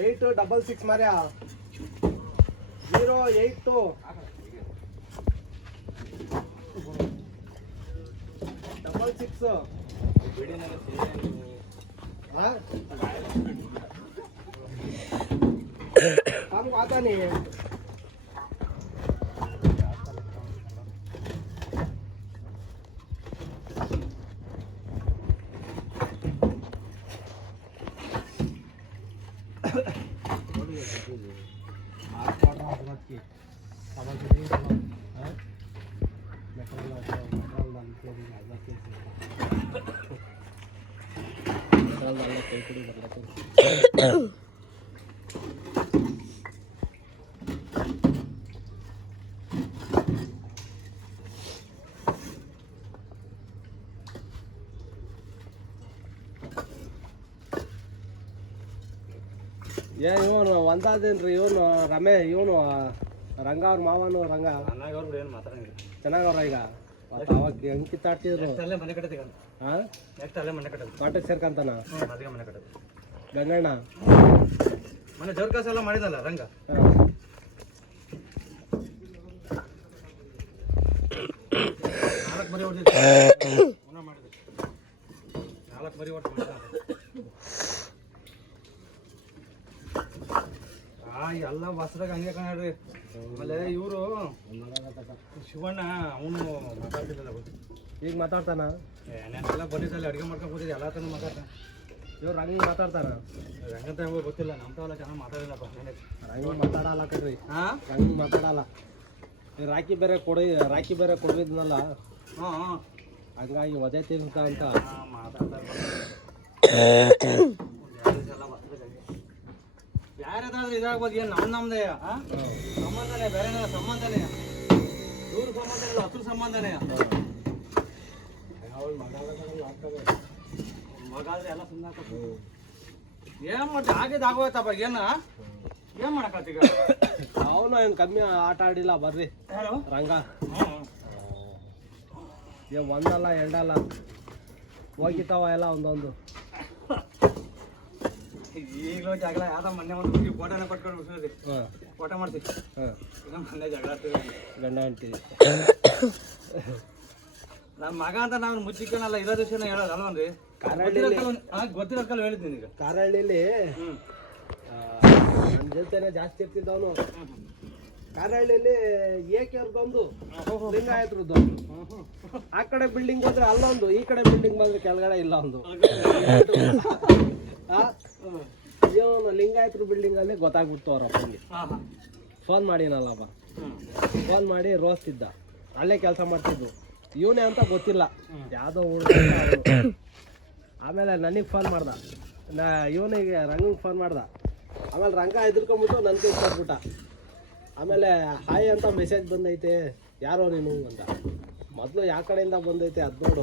eight double six ಮಾರ್ಯಾ 082 6 काम आता नहीं है ಇವನು ಒಂದಾದೇನ್ರಿ ಇವನು ಇವನು ರಂಗ ಅವ್ರ ಮಾವನು ರಂಗ ಚೆನ್ನಾಗವ್ರ ಈಗ ಅವಾಗ ಹೆಂಗ್ ಕಿತ್ತಾಡ್ತಿದ್ರು ಪಾಠಕ್ಕೆ ಸೇರ್ಕಂತಾನ ಗಂಗಣ್ಣ ಮನೆ ಜೋರ್ ಕಾಸ ಎಲ್ಲ ಮಾಡಿದಲ್ಲ ರಂಗ ನಾಲ್ಕು ಮರಿ ಎಲ್ಲ ಬಸ್ರಾಗ ಹಂಗೆ ಕಾಣ್ರಿ ಆಮೇಲೆ ಇವರು ಶಿವಣ್ಣ ಅವನು ಮಾತಾಡ್ತಿಲ್ಲ ಈಗ ಮಾತಾಡ್ತಾನ ಎಲ್ಲ ಬಂದಿದ್ದಲ್ಲ ಅಡುಗೆ ಮಾಡ್ಕೊಂಡು ಕೂತಿದ್ದೆ ಎಲ್ಲ ತನಕ ಮಾತಾಡ್ತಾನೆ ಇವ್ರು ರಂಗಿ ಮಾತಾಡ್ತಾರ ರಂಗಂತ ಗೊತ್ತಿಲ್ಲ ನಮ್ಮ ತಾವೆಲ್ಲ ಚೆನ್ನಾಗಿ ಮಾತಾಡಿಲ್ಲಪ್ಪ ರಂಗಿ ಮಾತಾಡಲ್ಲ ಕಣ್ರಿ ರಂಗಿ ಮಾತಾಡಲ್ಲ ರಾಖಿ ಬೇರೆ ಕೊಡಿದ್ನಲ್ಲ ಹಂಗಾಗಿ ವಜೆ ತಿನ್ಕ ಅಂತ ಯಾರಾದ್ರೂ ಇದಾಗ್ಬೋದು ಏನು ನಮ್ದೇ ಸಂಬಂಧನೇ ಬೇರೆ ಸಂಬಂಧನೇ ದೂರ ಸಂಬಂಧ ಇಲ್ಲ ಹತ್ರ ಸಂಬಂಧನೇ ಮಗಾದ್ರೆ ಎಲ್ಲ ಸುಮ್ಮನೆ ಏನ್ ಮಾಡಿ ಆಗಿದ್ದಾಗೋಯ್ತಪ್ಪ ಏನ್ ಮಾಡಕತ್ತೀಗ ಅವನು ಏನು ಕಮ್ಮಿ ಆಟ ಆಡಿಲ್ಲ ಬರ್ರಿ ರಂಗ ಒಂದಲ್ಲ ಎರಡಲ್ಲ ಹೋಗಿತಾವ ಎಲ್ಲ ಒಂದೊಂದು ಈಗಲೂ ಜಗಳ ಯಾವ್ದ ಮೊನ್ನೆ ಒಂದು ಹುಡುಗಿ ಫೋಟೋನ ಕೊಟ್ಕೊಂಡು ಬಿಡ್ತೀವಿ ಫೋಟೋ ಮಾಡ್ತೀವಿ ಮೊನ್ನೆ ಜಗಳ ಗಂಡ ಅಂತೀವಿ ನನ್ನ ಮಗ ಅಂತ ನಾನು ಮುಚ್ಚಿಕನಲ್ಲ ಇರೋ ದಿವಸ ಹೇಳೋದು ಅಲ್ವನ್ರಿ ಗೊತ್ತಿರೋ ಕಾಲ ಹೇಳಿದ್ದೀನಿ ಈಗ ಕಾರಹಳ್ಳಿಲಿ ನನ್ನ ಜೊತೆನೆ ಜಾಸ್ತಿ ಇರ್ತಿದ್ದವನು ಕಾರಹಳ್ಳಿಲಿ ಏಕೆರ್ದೊಂದು ಲಿಂಗಾಯತ್ರದ್ದು ಆ ಕಡೆ ಬಿಲ್ಡಿಂಗ್ ಹೋದ್ರೆ ಅಲ್ಲೊಂದು ಈ ಕಡೆ ಬಿಲ್ಡಿಂಗ್ ಬಂದ್ರೆ ಕೆಳಗಡೆ ಇಲ್ಲ ಒಂದು ಇವನು ಲಿಂಗಾಯತ್ರ ಬಿಲ್ಡಿಂಗ್ ಅಲ್ಲಿ ಗೊತ್ತಾಗ್ಬಿಡ್ತು ಅವ್ರ ಅಪ್ಪನಿಗೆ ಫೋನ್ ಮಾಡಿನಲ್ಲಪ್ಪ ಫೋನ್ ಮಾಡಿ ರೋಸ್ತಿದ್ದ ಅಲ್ಲೇ ಕೆಲಸ ಮಾಡ್ತಿದ್ದು ಇವನೇ ಅಂತ ಗೊತ್ತಿಲ್ಲ ಯಾವುದೋ ಹುಡುಗ ಆಮೇಲೆ ನನಗೆ ಫೋನ್ ಮಾಡ್ದ ಇವನಿಗೆ ರಂಗಂಗೆ ಫೋನ್ ಮಾಡ್ದ ಆಮೇಲೆ ರಂಗ ಹೆದರ್ಕೊಂಬಿಟ್ಟು ನನ್ನ ಕೈ ಕೊಟ್ಬಿಟ್ಟ ಆಮೇಲೆ ಹಾಯ್ ಅಂತ ಮೆಸೇಜ್ ಬಂದೈತೆ ಯಾರೋ ನೀನು ಅಂತ ಮೊದಲು ಯಾವ ಕಡೆಯಿಂದ ಬಂದೈತೆ ಅದು ನೋಡು